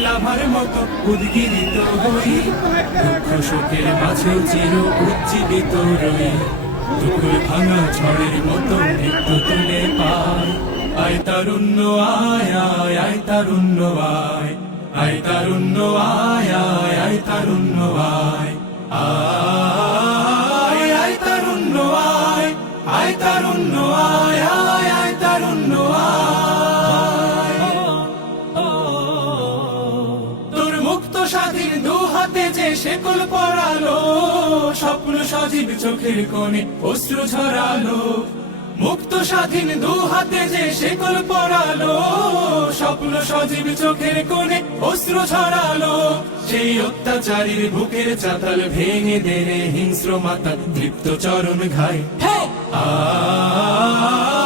লাভার মতো উদ্গিরিত হই। দুঃখ শোকের মাঝেও চির উজ্জীবিত রই। দুপুর ভাঙা ঝড়ের মতো নৃত্য তুলে পায় আয় তারুণ্য, আয় আয় তারুণ্য, আয়। আয় তারুণ্য, আয় আয় তারুণ্য, আয়। আয় তারুণ্য, আয়। আয়। হাতে যে শেকল পড়ালো স্বপ্ন সজীব চোখের কোণে অশ্রু ঝরালো। মুক্ত স্বাধীন দু হাতে যে শেকল পড়ালো স্বপ্ন সজীব চোখের কোণে অশ্রু ঝরালো। সেই অত্যাচারীর বুকের চাতাল ভেঙে দেরে হিংস্র মাতা তৃপ্ত চরণ ঘায়। আয়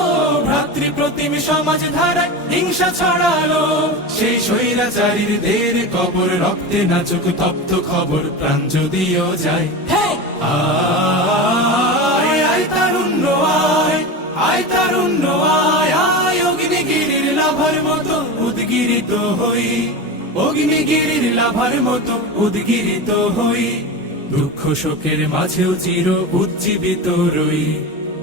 প্রতিম সমাজ ধারায় হিংসা ছড়ালো। সেই স্বৈরাচারীর দের কবর, রক্তে নাচুক তপ্ত খবর, প্রাণ যদিও যায়। আয় আয় তারুণ্য, আয় আয় অগ্নিগিরির লাভার মতো উদ্গিরিত হই। অগ্নিগিরির লাভার মতো উদ্গিরিত হই। দুঃখ শোকের মাঝেও চির উজ্জীবিত রই।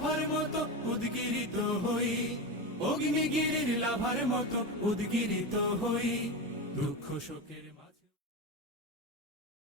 লাভার মতো উদ্গিরিত হই। অগ্নিগিরির লাভার মতো উদ্গিরিত হই। দুঃখ শোকের